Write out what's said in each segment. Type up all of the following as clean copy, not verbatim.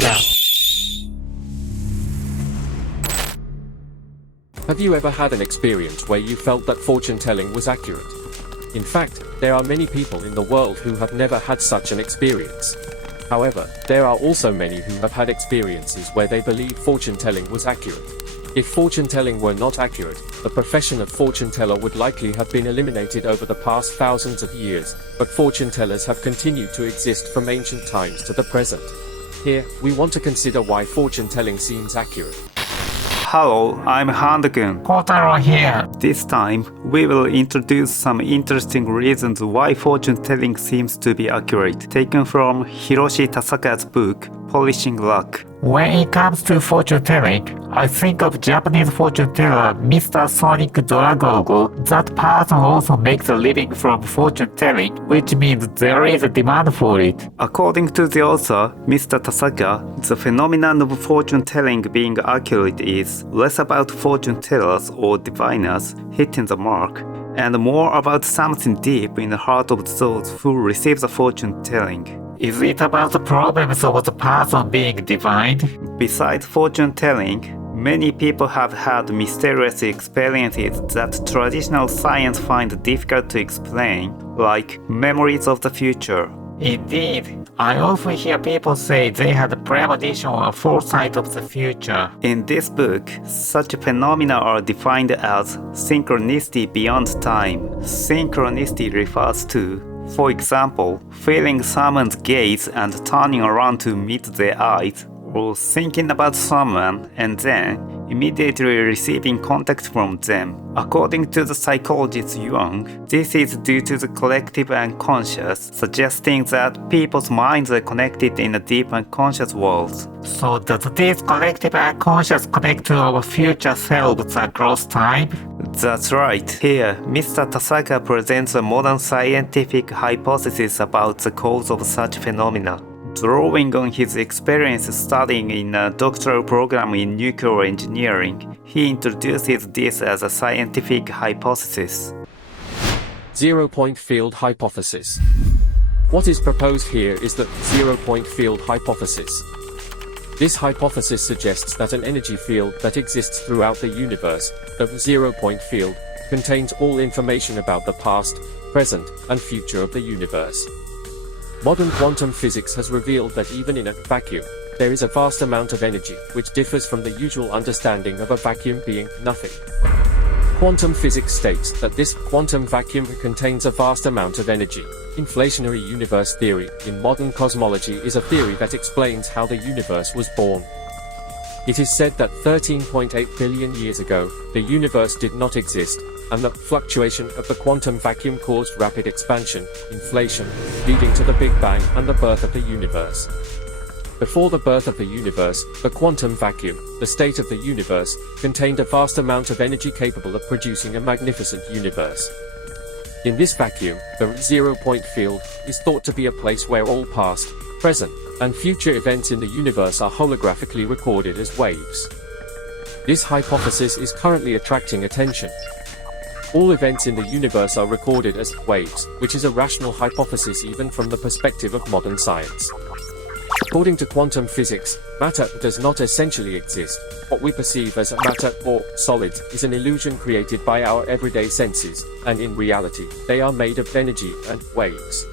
thought-provoking. Have you ever had an experience where you felt that fortune-telling was accurate? In fact, there are many people in the world who have never had such an experience. However, there are also many who have had experiences where they believe fortune-telling was accurate. If fortune-telling were not accurate, the profession of fortune-teller would likely have been eliminated over the past thousands of years, but fortune-tellers have continued to exist from ancient times to the present. Here, we want to consider why fortune-telling seems accurate. Hello, I'm Handa-kun. Kotaro here. This time, we will introduce some interesting reasons why fortune-telling seems to be accurate, taken from Hiroshi Tasaka's book, Polishing Luck. When it comes to fortune-telling, I think of Japanese fortune-teller Mr. Sonic Dragogo. That person also makes a living from fortune-telling, which means there is a demand for it. According to the author, Mr. Tasaka, the phenomenon of fortune-telling being accurate is less about fortune-tellers or diviners hitting the mark, and more about something deep in the heart of those who receive the fortune-telling. Is it about the problems of the person being divined? Besides fortune-telling, many people have had mysterious experiences that traditional science finds difficult to explain, like memories of the future. Indeed, I often hear people say they had a premonition or foresight of the future. In this book, such phenomena are defined as synchronicity beyond time. Synchronicity refers to, for example, feeling someone's gaze and turning around to meet their eyes, or thinking about someone and then immediately receiving contact from them. According to the psychologist Jung, this is due to the collective unconscious, suggesting that people's minds are connected in a deep unconscious world. So does this collective unconscious connect to our future selves across time? That's right. Here, Mr. Tasaka presents a modern scientific hypothesis about the cause of such phenomena. Drawing on his experience studying in a doctoral program in nuclear engineering, he introduces this as a scientific hypothesis. Zero-point field hypothesis. What is proposed here is the zero-point field hypothesis. This hypothesis suggests that an energy field that exists throughout the universe, the zero-point field, contains all information about the past, present, and future of the universe. Modern quantum physics has revealed that even in a vacuum, there is a vast amount of energy, which differs from the usual understanding of a vacuum being nothing. Quantum physics states that this quantum vacuum contains a vast amount of energy. Inflationary universe theory in modern cosmology is a theory that explains how the universe was born. It is said that 13.8 billion years ago, the universe did not exist, and the fluctuation of the quantum vacuum caused rapid expansion, inflation, leading to the Big Bang and the birth of the universe. Before the birth of the universe, the quantum vacuum, the state of the universe, contained a vast amount of energy capable of producing a magnificent universe. In this vacuum, the zero-point field is thought to be a place where all past, present, and future events in the universe are holographically recorded as waves. This hypothesis is currently attracting attention. All events in the universe are recorded as waves, which is a rational hypothesis even from the perspective of modern science. According to quantum physics, matter does not essentially exist. What we perceive as matter or solids is an illusion created by our everyday senses, and in reality, they are made of energy and waves.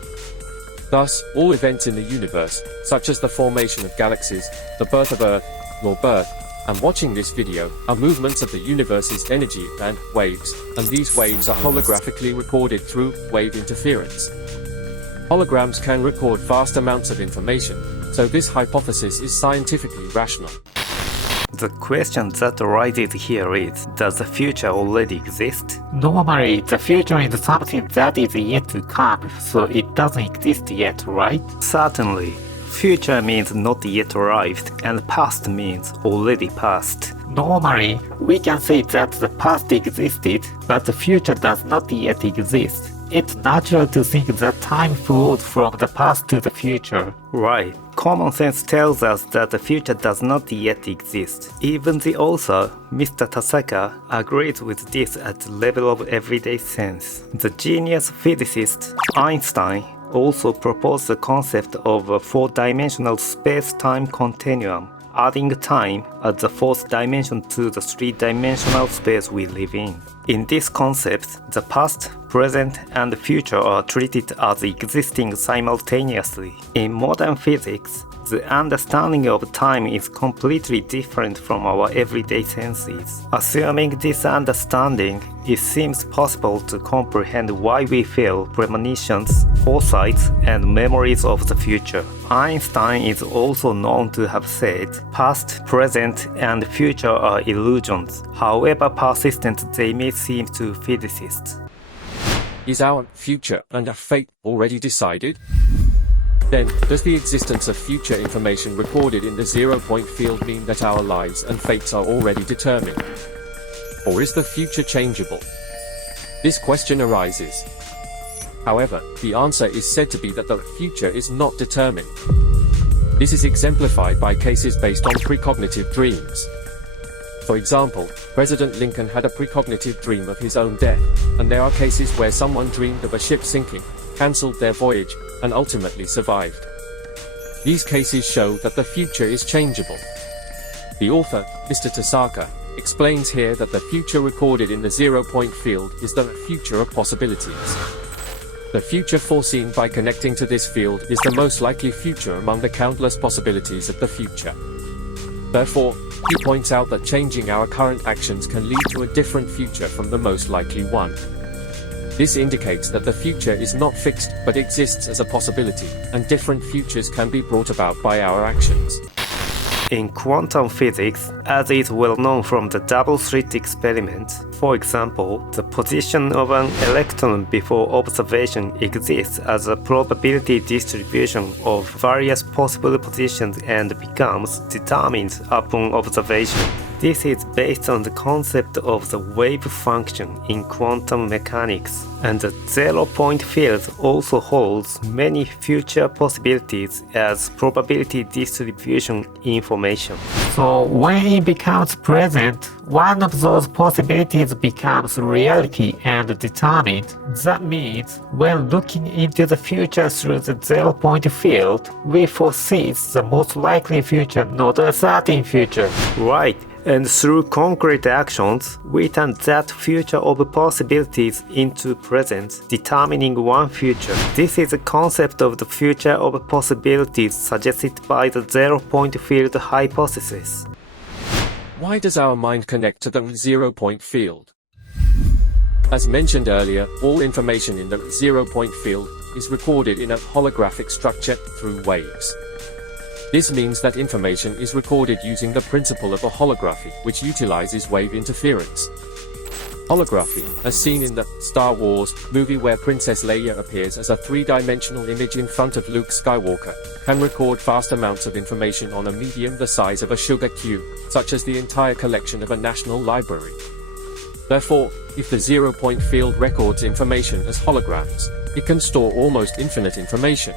Thus, all events in the universe, such as the formation of galaxies, the birth of Earth, your birth, and watching this video, are movements of the universe's energy and waves, and these waves are holographically recorded through wave interference. Holograms can record vast amounts of information, so this hypothesis is scientifically rational. The question that arises here is, does the future already exist? Normally, the future is something that is yet to come, so it doesn't exist yet, right? Certainly. Future means not yet arrived, and past means already past. Normally, we can say that the past existed, but the future does not yet exist. It's natural to think that time flows from the past to the future. Right. Common sense tells us that the future does not yet exist. Even the author, Mr. Tasaka, agrees with this at the level of everyday sense. The genius physicist, Einstein, also proposed the concept of a four-dimensional space-time continuum, adding time as the fourth dimension to the three-dimensional space we live in. In this concept, the past, present, and future are treated as existing simultaneously. In modern physics, the understanding of time is completely different from our everyday senses. Assuming this understanding, it seems possible to comprehend why we feel premonitions, foresights, and memories of the future. Einstein is also known to have said, past, present, and future are illusions, however persistent they may seem to physicists. Is our future and our fate already decided? Then, does the existence of future information recorded in the zero-point field mean that our lives and fates are already determined? Or is the future changeable? This question arises. However, the answer is said to be that the future is not determined. This is exemplified by cases based on precognitive dreams. For example, President Lincoln had a precognitive dream of his own death, and there are cases where someone dreamed of a ship sinking, cancelled their voyage, and ultimately survived. These cases show that the future is changeable. The author, Mr. Tasaka, explains here that the future recorded in the zero-point field is the future of possibilities. The future foreseen by connecting to this field is the most likely future among the countless possibilities of the future. Therefore, he points out that changing our current actions can lead to a different future from the most likely one. This indicates that the future is not fixed but exists as a possibility, and different futures can be brought about by our actions. In quantum physics, as is well known from the double-slit experiment, for example, the position of an electron before observation exists as a probability distribution of various possible positions and becomes determined upon observation. This is based on the concept of the wave function in quantum mechanics, and the zero-point field also holds many future possibilities as probability distribution information. So when it becomes present, one of those possibilities becomes reality and determined. That means when looking into the future through the zero-point field, we foresee the most likely future, not a certain future. Right. And through concrete actions, we turn that future of possibilities into present, determining one future. This is the concept of the future of possibilities suggested by the zero-point field hypothesis. Why does our mind connect to the zero-point field? As mentioned earlier, all information in the zero-point field is recorded in a holographic structure through waves. This means that information is recorded using the principle of a holography, which utilizes wave interference. Holography, as seen in the Star Wars movie where Princess Leia appears as a three-dimensional image in front of Luke Skywalker, can record vast amounts of information on a medium the size of a sugar cube, such as the entire collection of a national library. Therefore, if the zero-point field records information as holograms, it can store almost infinite information.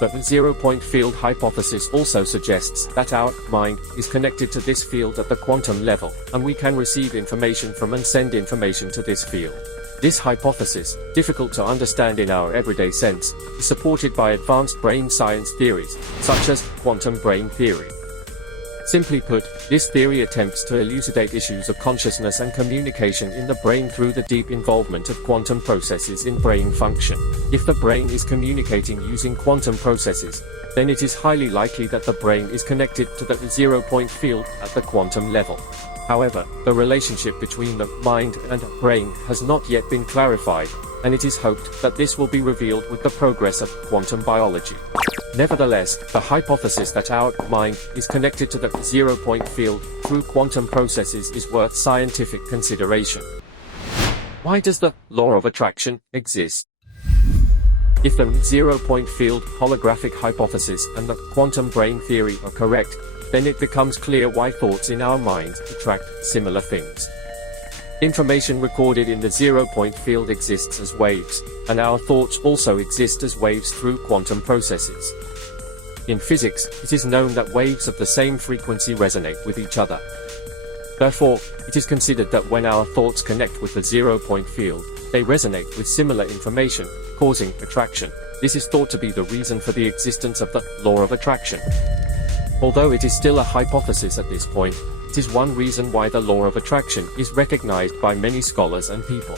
But the zero-point field hypothesis also suggests that our mind is connected to this field at the quantum level, and we can receive information from and send information to this field. This hypothesis, difficult to understand in our everyday sense, is supported by advanced brain science theories, such as quantum brain theory. Simply put, this theory attempts to elucidate issues of consciousness and communication in the brain through the deep involvement of quantum processes in brain function. If the brain is communicating using quantum processes, then it is highly likely that the brain is connected to the zero-point field at the quantum level. However, the relationship between the mind and brain has not yet been clarified, and it is hoped that this will be revealed with the progress of quantum biology. Nevertheless, the hypothesis that our mind is connected to the zero-point field through quantum processes is worth scientific consideration. Why does the law of attraction exist? If the zero-point field holographic hypothesis and the quantum brain theory are correct, then it becomes clear why thoughts in our minds attract similar things. Information recorded in the zero-point field exists as waves, and our thoughts also exist as waves through quantum processes. In physics, it is known that waves of the same frequency resonate with each other. Therefore, it is considered that when our thoughts connect with the zero-point field, they resonate with similar information, causing attraction. This is thought to be the reason for the existence of the law of attraction. Although it is still a hypothesis at this point, it is one reason why the law of attraction is recognized by many scholars and people.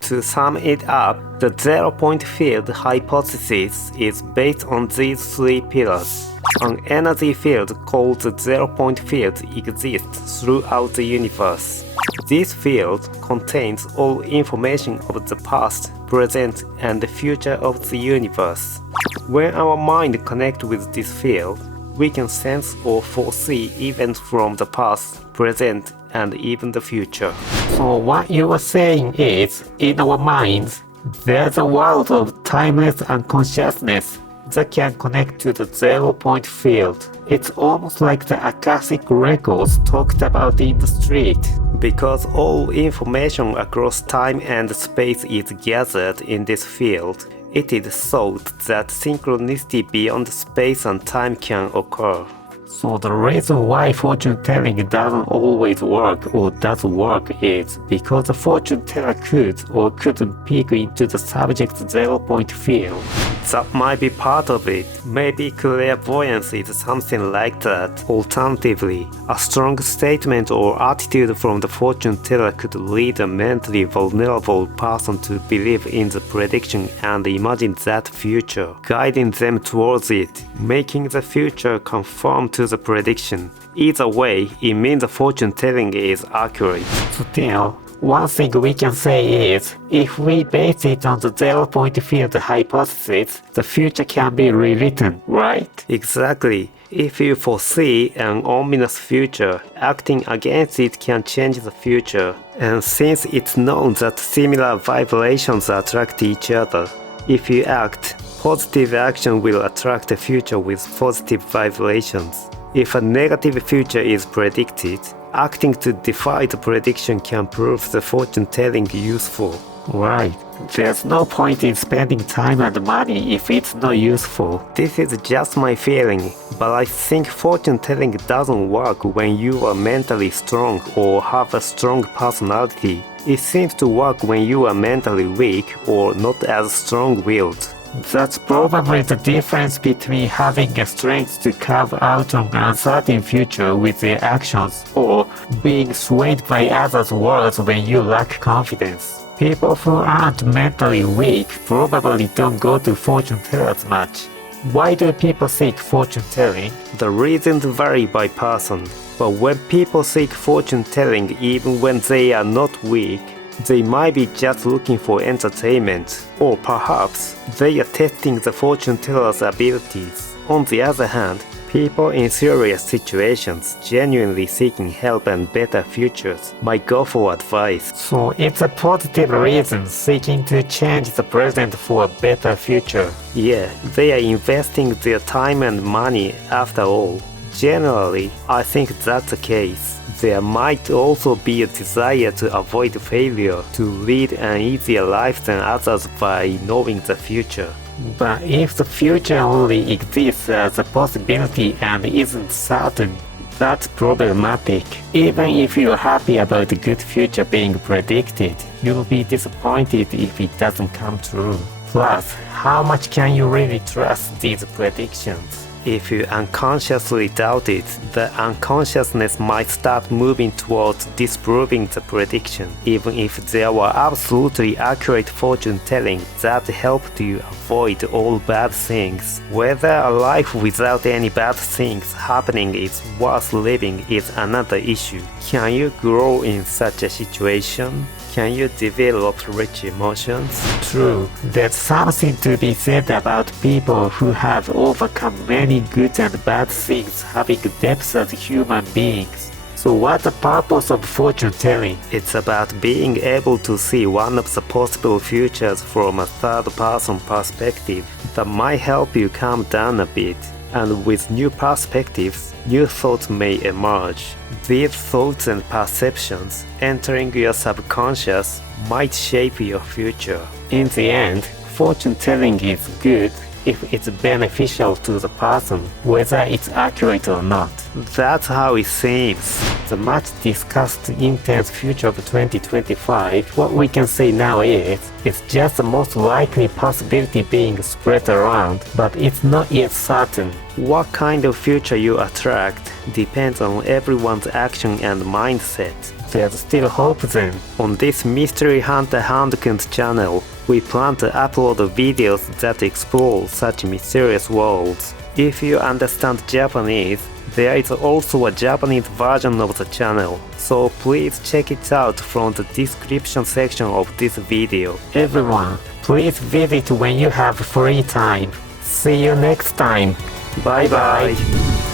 To sum it up, the zero-point field hypothesis is based on these three pillars. An energy field called the zero-point field exists throughout the universe. This field contains all information of the past, present, and the future of the universe. When our mind connects with this field, we can sense or foresee events from the past, present, and even the future. So what you are saying is, in our minds, there's a world of timeless unconsciousness that can connect to the zero-point field. It's almost like the Akashic records talked about in the street. Because all information across time and space is gathered in this field, it is thought that synchronicity beyond space and time can occur. So the reason why fortune telling doesn't always work or does work is because the fortune teller could or couldn't peek into the subject's zero-point field. That might be part of it. Maybe clairvoyance is something like that. Alternatively, a strong statement or attitude from the fortune teller could lead a mentally vulnerable person to believe in the prediction and imagine that future, guiding them towards it, making the future conform to the prediction. Either way, it means the fortune telling is accurate. Still, one thing we can say is, if we base it on the zero-point field hypothesis, the future can be rewritten, right? Exactly. If you foresee an ominous future, acting against it can change the future. And since it's known that similar vibrations attract each other, if you act, positive action will attract a future with positive vibrations. If a negative future is predicted, acting to defy the prediction can prove the fortune telling useful. Right. There's no point in spending time and money if it's not useful. This is just my feeling, but I think fortune telling doesn't work when you are mentally strong or have a strong personality. It seems to work when you are mentally weak or not as strong-willed. That's probably the difference between having a strength to carve out an uncertain future with your actions or being swayed by others' words when you lack confidence. People who aren't mentally weak probably don't go to fortune tellers much. Why do people seek fortune telling? The reasons vary by person, but when people seek fortune telling even when they are not weak, they might be just looking for entertainment, or perhaps they are testing the fortune teller's abilities. On the other hand, people in serious situations genuinely seeking help and better futures might go for advice. So it's a positive reason seeking to change the present for a better future. Yeah, they are investing their time and money after all. Generally, I think that's the case. There might also be a desire to avoid failure, to lead an easier life than others by knowing the future. But if the future only exists as a possibility and isn't certain, that's problematic. Even if you're happy about the good future being predicted, you'll be disappointed if it doesn't come true. Plus, how much can you really trust these predictions? If you unconsciously doubt it, the unconsciousness might start moving towards disproving the prediction, even if there were absolutely accurate fortune telling that helped you avoid all bad things. Whether a life without any bad things happening is worth living is another issue. Can you grow in such a situation? Can you develop rich emotions? True, there's something to be said about people who have overcome many good and bad things having depth as human beings. So what's the purpose of fortune telling? It's about being able to see one of the possible futures from a third-person perspective that might help you calm down a bit. And with new perspectives, new thoughts may emerge. These thoughts and perceptions, entering your subconscious, might shape your future. In the end, fortune telling is good if it's beneficial to the person, whether it's accurate or not. That's how it seems. The much discussed intense future of 2025, what we can say now is, it's just the most likely possibility being spread around, but it's not yet certain. What kind of future you attract depends on everyone's action and mindset. There's still hope then. On this Mystery Hunter Handkun's channel, we plan to upload videos that explore such mysterious worlds. If you understand Japanese, there is also a Japanese version of the channel, so please check it out from the description section of this video. Everyone, please visit when you have free time. See you next time. Bye bye.